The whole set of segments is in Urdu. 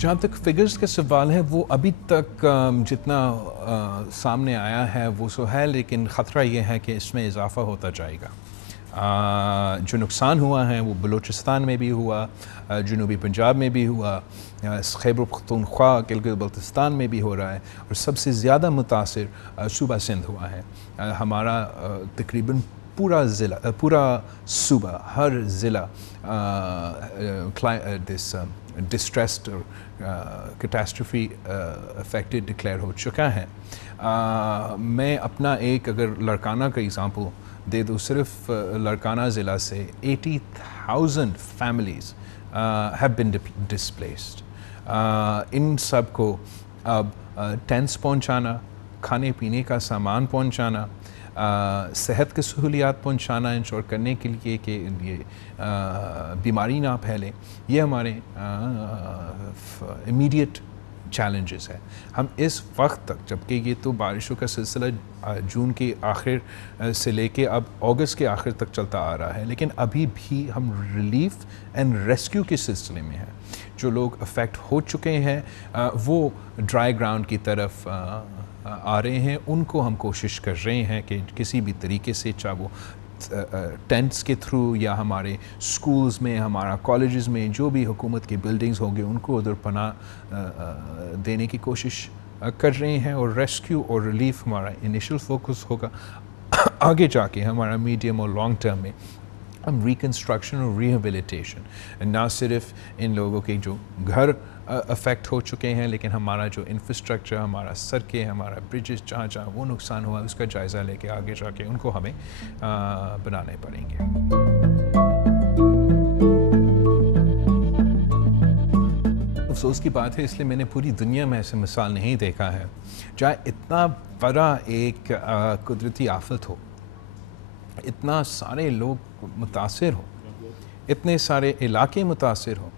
جہاں تک فگرز کا سوال ہے وہ ابھی تک جتنا سامنے آیا ہے وہ سو ہے، لیکن خطرہ یہ ہے کہ اس میں اضافہ ہوتا جائے گا۔ جو نقصان ہوا ہے وہ بلوچستان میں بھی ہوا، جنوبی پنجاب میں بھی ہوا، خیبر پختونخوا گلگت بلتستان میں بھی ہو رہا ہے، اور سب سے زیادہ متاثر صوبہ سندھ ہوا ہے۔ ہمارا تقریباً پورا صوبہ، ہر ضلع ڈسٹریسڈ کیٹاسٹرفی افیکٹڈ ڈکلیئر ہو چکا ہے۔ میں اپنا ایک اگر لاڑکانہ کا ایگزامپل دے دوں، صرف لاڑکانہ ضلع سے 80,000 فیملیز ہیو بین ڈسپلیسڈ۔ ان سب کو اب ٹینٹس پہنچانا، کھانے پینے کا سامان پہنچانا، صحت کی سہولیات پہنچانا انشور کرنے کے لیے کہ یہ بیماری نہ پھیلے، یہ ہمارے امیڈیٹ چیلنجز ہیں۔ ہم اس وقت تک، جبکہ یہ تو بارشوں کا سلسلہ جون کے آخر سے لے کے اب اگست کے آخر تک چلتا آ رہا ہے، لیکن ابھی بھی ہم ریلیف اینڈ ریسکیو کے سلسلے میں ہیں۔ جو لوگ افیکٹ ہو چکے ہیں وہ ڈرائی گراؤنڈ کی طرف آ رہے ہیں، ان کو ہم کوشش کر رہے ہیں کہ کسی بھی طریقے سے، چاہے وہ ٹینٹس کے تھرو یا ہمارے سکولز میں، ہمارا کالجز میں جو بھی حکومت کی بلڈنگز ہوں گے ان کو ادھر پناہ دینے کی کوشش کر رہے ہیں، اور ریسکیو اور ریلیف ہمارا انیشل فوکس ہوگا۔ آگے جا کے ہمارا میڈیم اور لانگ ٹرم میں ہم ریکنسٹرکشن اور ریہیبلیٹیشن، نہ صرف ان لوگوں کے جو گھر افیکٹ ہو چکے ہیں، لیکن ہمارا جو انفراسٹرکچر، ہمارا سڑکیں، ہمارا برجز، جہاں جہاں وہ نقصان ہوا اس کا جائزہ لے کے آگے جا کے ان کو ہمیں بنانے پڑیں گے۔ افسوس کی بات ہے، اس لیے میں نے پوری دنیا میں ایسے مثال نہیں دیکھا ہے جہاں اتنا بڑا ایک قدرتی آفت ہو، اتنا سارے لوگ متاثر ہوں، اتنے سارے علاقے متاثر ہوں،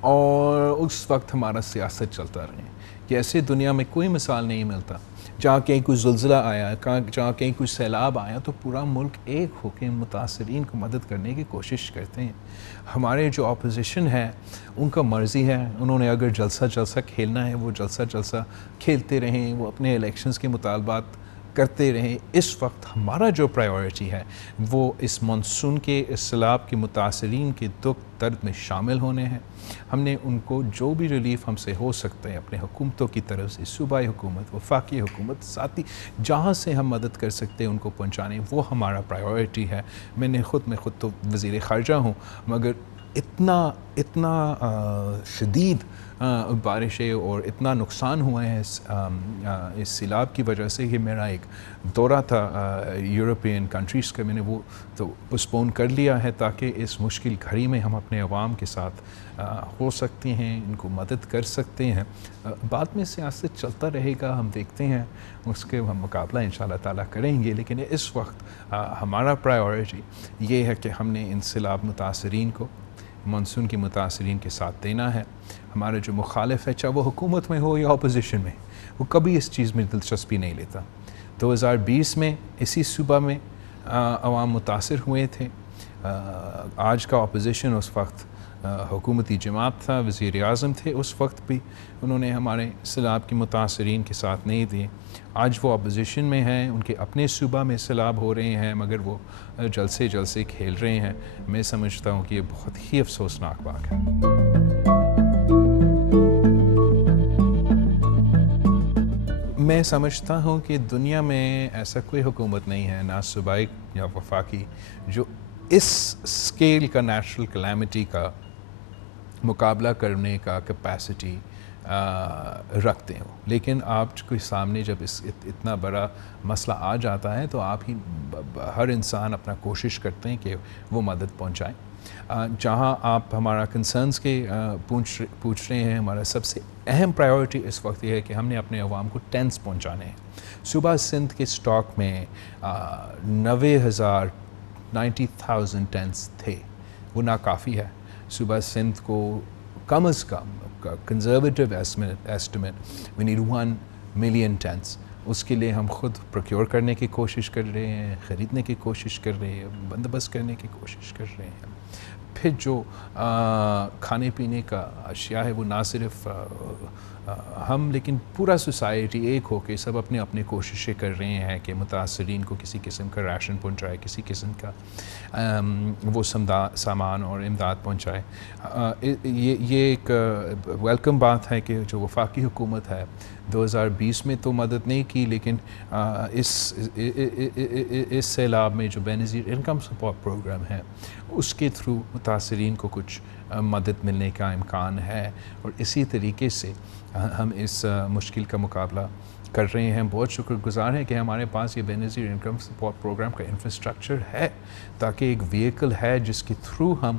اور اس وقت ہمارا سیاست چلتا رہے کہ ایسے دنیا میں کوئی مثال نہیں ملتا۔ جہاں کہیں کوئی زلزلہ آیا، جہاں کہیں کوئی سیلاب آیا تو پورا ملک ایک ہو کے متاثرین کو مدد کرنے کی کوشش کرتے ہیں۔ ہمارے جو اپوزیشن ہے ان کا مرضی ہے، انہوں نے اگر جلسہ کھیلنا ہے وہ جلسہ کھیلتے رہیں، وہ اپنے الیکشنز کے مطالبات کرتے رہیں۔ اس وقت ہمارا جو پرائیورٹی ہے وہ اس مانسون کے، اس سیلاب کے متاثرین کے دکھ درد میں شامل ہونے ہیں۔ ہم نے ان کو جو بھی ریلیف ہم سے ہو سکتے ہیں اپنے حکومتوں کی طرف سے، صوبائی حکومت، وفاقی حکومت، ساتھی جہاں سے ہم مدد کر سکتے ہیں ان کو پہنچانے، وہ ہمارا پرائیورٹی ہے۔ میں خود تو وزیر خارجہ ہوں، مگر اتنا شدید بارشیں اور اتنا نقصان ہوا ہے اس سیلاب کی وجہ سے کہ میرا ایک دورہ تھا یورپین کنٹریز کا، میں نے وہ تو پوسٹپون کر لیا ہے تاکہ اس مشکل گھڑی میں ہم اپنے عوام کے ساتھ ہو سکتے ہیں، ان کو مدد کر سکتے ہیں۔ بعد میں سیاست چلتا رہے گا، ہم دیکھتے ہیں اس کے ہم مقابلہ انشاءاللہ تعالیٰ کریں گے، لیکن اس وقت ہمارا پرائیورٹی یہ ہے کہ ہم نے ان سیلاب متاثرین کو، مانسون کے متاثرین کے ساتھ دینا ہے۔ ہمارا جو مخالف ہے، چاہے وہ حکومت میں ہو یا اپوزیشن میں، وہ کبھی اس چیز میں دلچسپی نہیں لیتا۔ 2020 میں اسی صوبہ میں عوام متاثر ہوئے تھے۔ آج کا اپوزیشن اس وقت حکومتی جماعت تھا، وزیر اعظم تھے، اس وقت بھی انہوں نے ہمارے سیلاب کے متاثرین کے ساتھ نہیں دیے۔ آج وہ اپوزیشن میں ہیں، ان کے اپنے صوبہ میں سیلاب ہو رہے ہیں، مگر وہ جلسے کھیل رہے ہیں۔ میں سمجھتا ہوں کہ یہ بہت ہی افسوسناک بات ہے۔ میں سمجھتا ہوں کہ دنیا میں ایسا کوئی حکومت نہیں ہے، نہ صوبائی یا وفاقی، جو اس اسکیل کا نیچرل کلیمٹی کا مقابلہ کرنے کا کیپیسٹی رکھتے ہوں۔ لیکن آپ کے سامنے جب اتنا بڑا مسئلہ آ جاتا ہے تو آپ ہی ہر انسان اپنا کوشش کرتے ہیں کہ وہ مدد پہنچائیں۔ جہاں آپ ہمارا کنسرنز کے پوچھ رہے ہیں، ہمارا سب سے اہم پرائیورٹی اس وقت یہ ہے کہ ہم نے اپنے عوام کو ٹینٹس پہنچانے ہیں۔ صوبہ سندھ کے سٹاک میں 90,000 ٹینٹس تھے، وہ ناکافی ہے۔ صوبہ سندھ کو کم از کم conservative estimate we need 1 million tents, اس کے لیے ہم خود پروکیور کرنے کی کوشش کر رہے ہیں، خریدنے کی کوشش کر رہے ہیں، بندوبست کرنے کی کوشش کر رہے ہیں۔ پھر جو کھانے پینے کا اشیاء ہے وہ نہ صرف ہم لیکن پورا سوسائٹی ایک ہو کے سب اپنے اپنے کوششیں کر رہے ہیں کہ متاثرین کو کسی قسم کا راشن پہنچائے، کسی قسم کا وہ سامان اور امداد پہنچائے۔ یہ ایک ویلکم بات ہے کہ جو وفاقی حکومت ہے 2020 میں تو مدد نہیں کی، لیکن اس سیلاب میں جو بے نظیر انکم سپورٹ پروگرام ہے اس کے تھرو متاثرین کو کچھ مدد ملنے کا امکان ہے، اور اسی طریقے سے ہم اس مشکل کا مقابلہ کر رہے ہیں۔ بہت شکر گزار ہیں کہ ہمارے پاس یہ بے نظیر انکم سپورٹ پروگرام کا انفراسٹرکچر ہے، تاکہ ایک وہیکل ہے جس کے تھرو ہم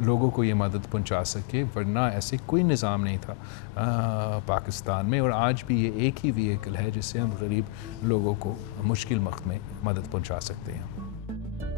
لوگوں کو یہ مدد پہنچا سکے، ورنہ ایسے کوئی نظام نہیں تھا پاکستان میں، اور آج بھی یہ ایک ہی وہیکل ہے جس سے ہم غریب لوگوں کو مشکل وقت میں مدد پہنچا سکتے ہیں۔